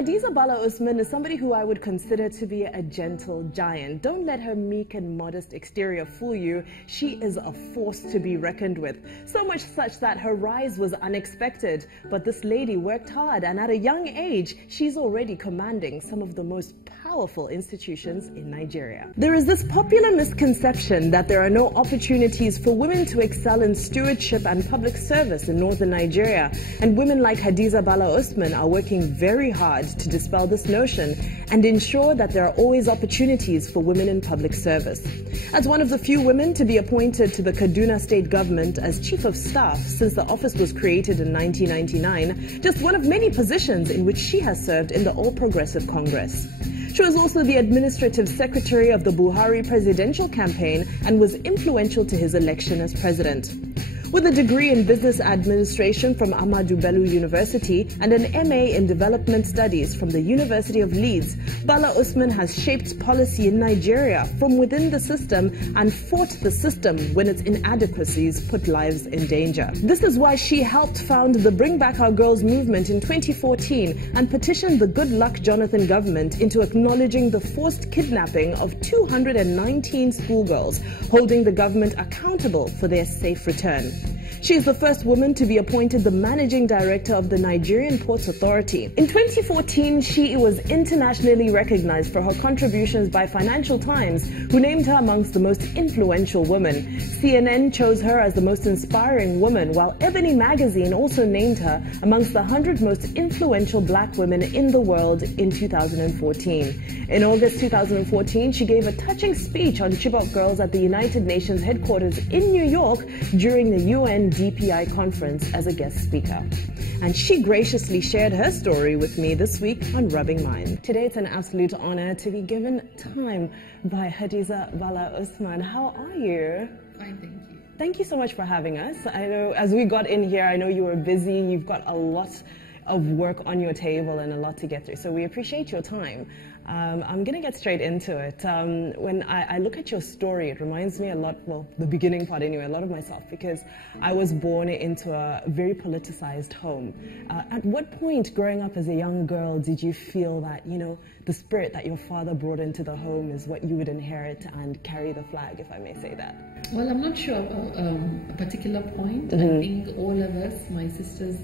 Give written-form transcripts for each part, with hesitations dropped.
Hadiza Bala Usman is somebody who I would consider to be a gentle giant. Don't let her meek and modest exterior fool you. She is a force to be reckoned with. So much such that her rise was unexpected. But this lady worked hard, and at a young age, she's already commanding some of the most powerful institutions in Nigeria. There is this popular misconception that there are no opportunities for women to excel in stewardship and public service in northern Nigeria, and women like Hadiza Bala Usman are working very hard to dispel this notion and ensure that there are always opportunities for women in public service. As one of the few women to be appointed to the Kaduna state government as chief of staff since the office was created in 1999, just one of many positions in which she has served in the All Progressive Congress. She was also the administrative secretary of the Buhari presidential campaign and was influential to his election as president. With a degree in business administration from Ahmadu Bello University and an MA in development studies from the University of Leeds, Bala Usman has shaped policy in Nigeria from within the system and fought the system when its inadequacies put lives in danger. This is why she helped found the Bring Back Our Girls movement in 2014 and petitioned the Good Luck Jonathan government into acknowledging the forced kidnapping of 219 schoolgirls, holding the government accountable for their safe return. She is the first woman to be appointed the managing director of the Nigerian Ports Authority. In 2014, she was internationally recognized for her contributions by Financial Times, who named her amongst the most influential women. CNN chose her as the most inspiring woman, while Ebony magazine also named her amongst the 100 most influential black women in the world in 2014. In August 2014, she gave a touching speech on Chibok girls at the United Nations headquarters in New York during the UN DPI conference as a guest speaker. And she graciously shared her story with me this week on Rubbing Mind. Today it's an absolute honor to be given time by Hadiza Bala Usman. How are you? Fine, thank you. Thank you so much for having us. I know as we got in here, I know you were busy. You've got a lot of work on your table and a lot to get through. So we appreciate your time. I'm going to get straight into it. When I look at your story, it reminds me a lot, well, the beginning part anyway, a lot of myself, because I was born into a very politicized home. At what point growing up as a young girl did you feel that, you know, the spirit that your father brought into the home is what you would inherit and carry the flag, if I may say that? Well, I'm not sure about a particular point. I think all of us, my sisters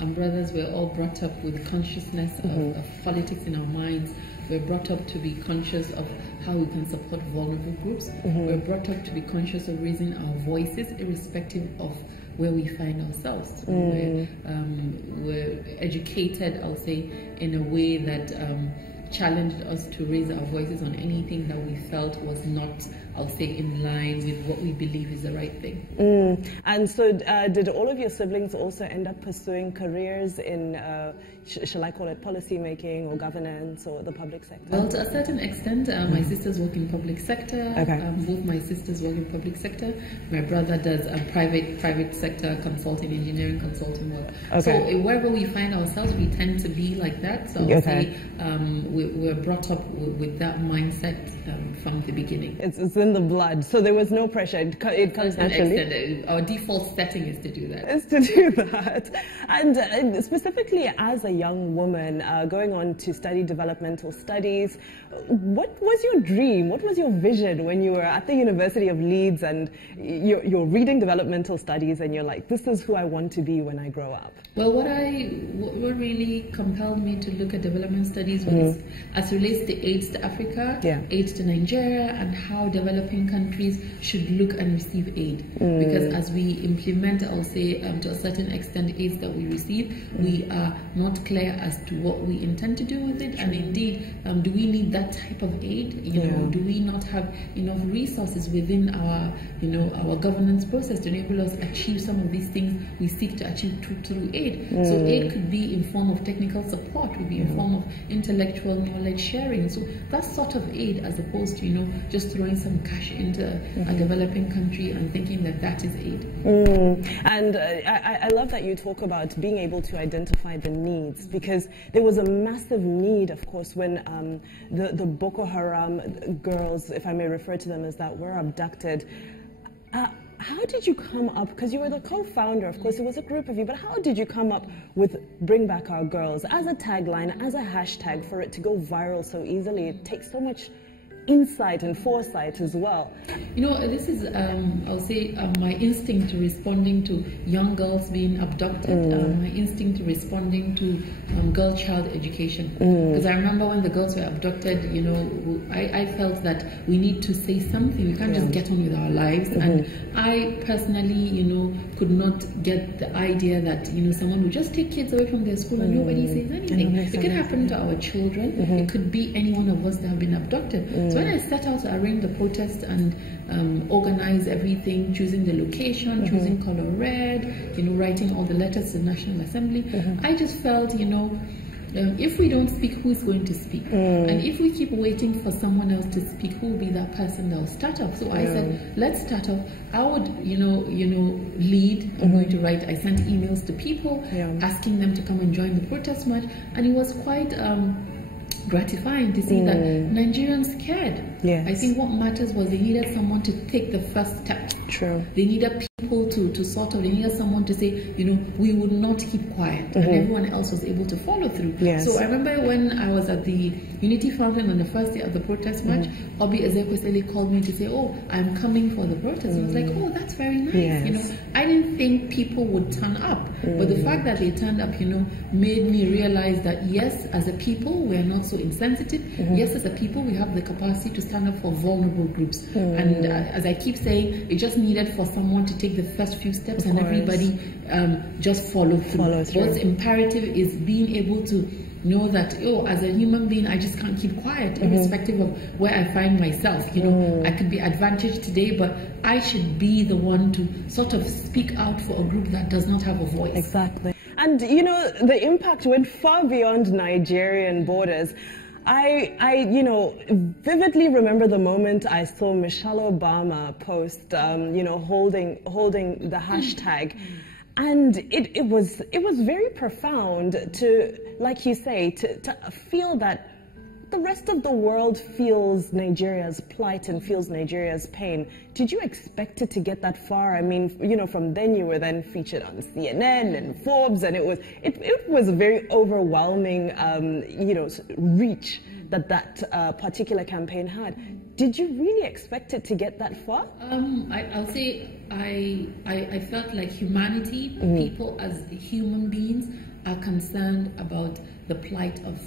and brothers, were all brought up with consciousness of politics in our minds. We're brought up to be conscious of how we can support vulnerable groups. We're brought up to be conscious of raising our voices irrespective of where we find ourselves. We're educated, I'll say, in a way that challenged us to raise our voices on anything that we felt was not, I'll say, in line with what we believe is the right thing. And so did all of your siblings also end up pursuing careers in, shall I call it policy making or governance or the public sector? Well, to a certain extent, my sisters work in public sector. Both my sisters work in public sector. My brother does private sector consulting, engineering consulting work. So wherever we find ourselves, we tend to be like that. So I'll say we're brought up with that mindset from the beginning. It's in the blood, so there was no pressure. It comes naturally. Our default setting is to do that. Is to do that. And specifically as a young woman going on to study developmental studies, what was your dream? What was your vision when you were at the University of Leeds and you're reading developmental studies and you're like, this is who I want to be when I grow up? Well, what really compelled me to look at development studies was as relates to AIDS to Africa, AIDS to Nigeria, and how developing countries should look and receive aid. Because as we implement, I'll say, to a certain extent, aids that we receive, we are not clear as to what we intend to do with it, and indeed, do we need that type of aid? You know, do we not have enough resources within our, our governance process to enable us to achieve some of these things we seek to achieve through aid? So aid could be in form of technical support, could be in form of intellectual knowledge sharing. So that sort of aid, as opposed to just throwing some cash into a developing country and thinking that that is aid. And I love that you talk about being able to identify the needs, because there was a massive need, of course, when the Boko Haram girls, if I may refer to them as that, were abducted. how did you come up, because you were the co-founder, of course it was a group of you, but how did you come up with Bring Back Our Girls as a tagline, as a hashtag, for it to go viral so easily? It takes so much insight and foresight as well. You know, this is, I'll say, my instinct to responding to young girls being abducted, my instinct to responding to girl child education. Because I remember when the girls were abducted, you know, I felt that we need to say something. We can't just get on with our lives. And I personally, you know, could not get the idea that, you know, someone would just take kids away from their school and nobody says anything. It could happen to our children. It could be any one of us that have been abducted. So when I set out to arrange the protest and organize everything, choosing the location, choosing color red, you know, writing all the letters to the National Assembly, I just felt, you know, if we don't speak, who's going to speak? And if we keep waiting for someone else to speak, who will be that person that will start off? So I said, let's start off. I would, you know, lead. I'm going to write. I sent emails to people asking them to come and join the protest march, and it was quite gratifying to see that Nigerians cared. I think what matters was they needed someone to take the first step. True. They needed people to sort of, they needed someone to say, you know, we would not keep quiet, and everyone else was able to follow through. So I remember when I was at the Unity Fountain on the first day of the protest march, Obi Ezekwesili called me to say, oh, I'm coming for the protest. I was like, oh, that's very nice. You know, I didn't think people would turn up, but the fact that they turned up, you know, made me realize that yes, as a people, we're not so insensitive. Yes, as a people, we have the capacity to stand up for vulnerable groups. And as I keep saying, it just needed for someone to take the first few steps and everybody just follow through. What's imperative is being able to know that, oh, as a human being, I just can't keep quiet, irrespective of where I find myself. You know, I could be advantaged today, but I should be the one to sort of speak out for a group that does not have a voice. Exactly. And, you know, the impact went far beyond Nigerian borders. I you know, vividly remember the moment I saw Michelle Obama post, you know, holding the hashtag. And it was very profound to, like you say, to feel that the rest of the world feels Nigeria's plight and feels Nigeria's pain. Did you expect it to get that far? I mean, you know, from then you were then featured on CNN and Forbes, and it was a very overwhelming, you know, reach that particular campaign had. Did you really expect it to get that far? I'll say I felt like humanity, people as human beings, are concerned about the plight of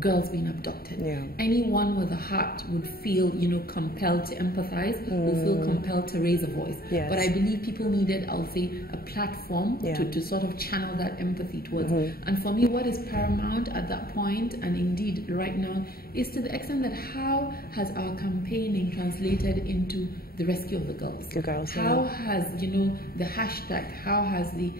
girls being abducted. Anyone with a heart would feel, you know, compelled to empathize, would feel compelled to raise a voice. But I believe people needed, I'll say, a platform to sort of channel that empathy towards. And for me, what is paramount at that point, and indeed right now, is to the extent that how has our campaigning translated into the rescue of the girls? How has, you know, the hashtag, how has the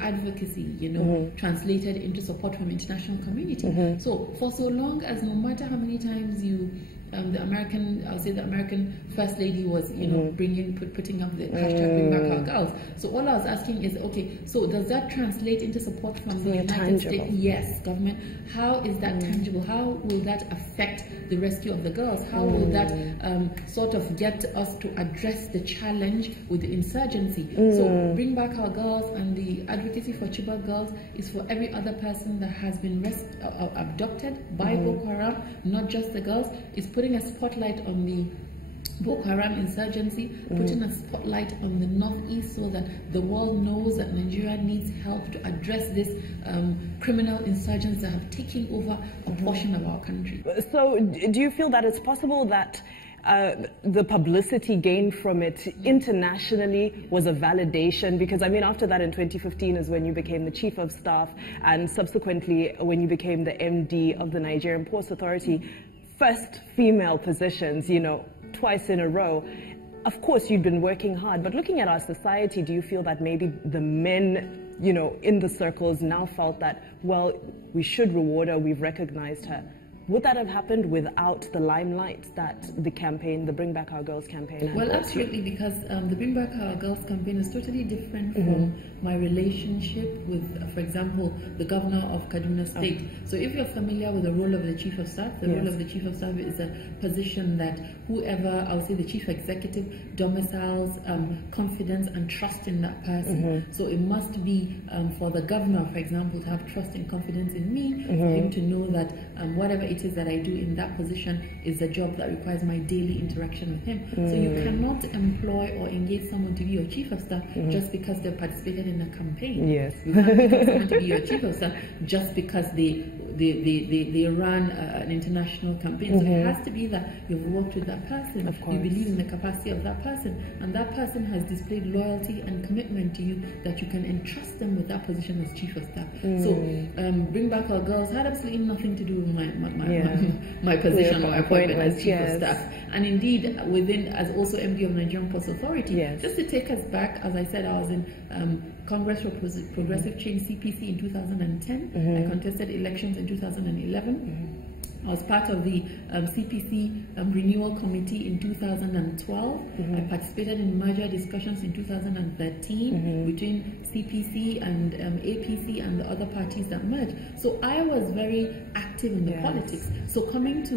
advocacy, you know, translated into support from international community? So for so long as, no matter how many times you, the American First Lady was, you know, putting up the hashtag Bring Back Our Girls. So all I was asking is, okay, so does that translate into support from the United States? Yes, government. How is that tangible? How will that affect the rescue of the girls? How will that sort of get us to address the challenge with the insurgency? So Bring Back Our Girls and the advocacy for Chibok girls is for every other person that has been abducted by Boko Haram, not just the girls. It's putting a spotlight on the Boko Haram insurgency, putting a spotlight on the northeast so that the world knows that Nigeria needs help to address this criminal insurgents that have taken over a portion of our country. So do you feel that it's possible that the publicity gained from it internationally was a validation? Because I mean, after that in 2015 is when you became the Chief of Staff, and subsequently when you became the MD of the Nigerian Ports Authority, first female positions, you know, twice in a row. Of course, you'd been working hard, but looking at our society, do you feel that maybe the men, you know, in the circles now felt that, well, we should reward her, we've recognized her, would that have happened without the limelight that the campaign, the Bring Back Our Girls campaign had? Well, absolutely, because the Bring Back Our Girls campaign is totally different from my relationship with, for example, the governor of Kaduna State. So if you're familiar with the role of the Chief of Staff, the role of the Chief of Staff is a position that whoever, I would say the Chief Executive, domiciles confidence and trust in that person. So it must be for the governor, for example, to have trust and confidence in me, for him to know that whatever it is that I do in that position is a job that requires my daily interaction with him. So you cannot employ or engage someone to be your Chief of Staff just because they participated in a campaign. Yes. You can't engage someone to be your Chief of Staff just because they ran an international campaign. So it has to be that you've worked with that person, you believe in the capacity of that person, and that person has displayed loyalty and commitment to you, that you can entrust them with that position as Chief of Staff. So Bring Back Our Girls had absolutely nothing to do with my position or appointment as Chief of Staff. And indeed, as also MD of Nigerian Ports Authority, just to take us back, as I said, I was in Congress for Progressive Change, CPC, in 2010. I contested elections in 2011. I was part of the CPC Renewal Committee in 2012. I participated in merger discussions in 2013 between CPC and APC and the other parties that merged. So I was very active in the politics. So coming to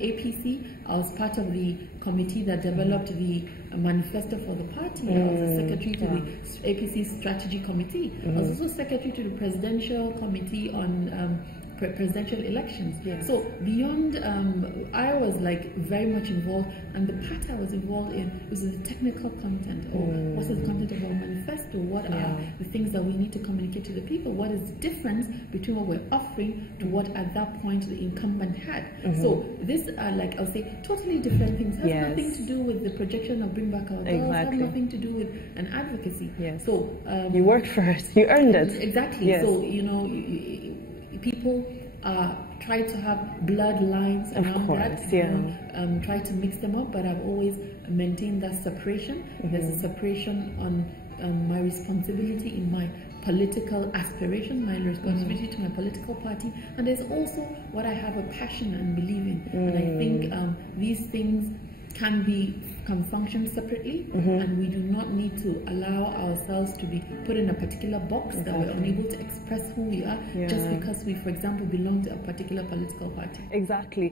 APC, I was part of the committee that developed the manifesto for the party. I was a secretary to the APC Strategy Committee. I was also secretary to the Presidential Committee on presidential elections. So beyond, I was like very much involved, and the part I was involved in was the technical content, or what is the content of our manifesto, what are the things that we need to communicate to the people, what is the difference between what we're offering to what at that point the incumbent had. So these are, like I'll say, totally different things. It has nothing to do with the projection of Bring Back Our Girls, has nothing to do with an advocacy. So you worked for it, you earned it. Exactly. So, you know, people try to have bloodlines around that, try to mix them up, but I've always maintained that separation. There's a separation on my responsibility in my political aspiration, my responsibility to my political party, and there's also what I have a passion and believe in. And I think these things can function separately, and we do not need to allow ourselves to be put in a particular box that we're unable to express who we are just because we, for example, belong to a particular political party. Exactly.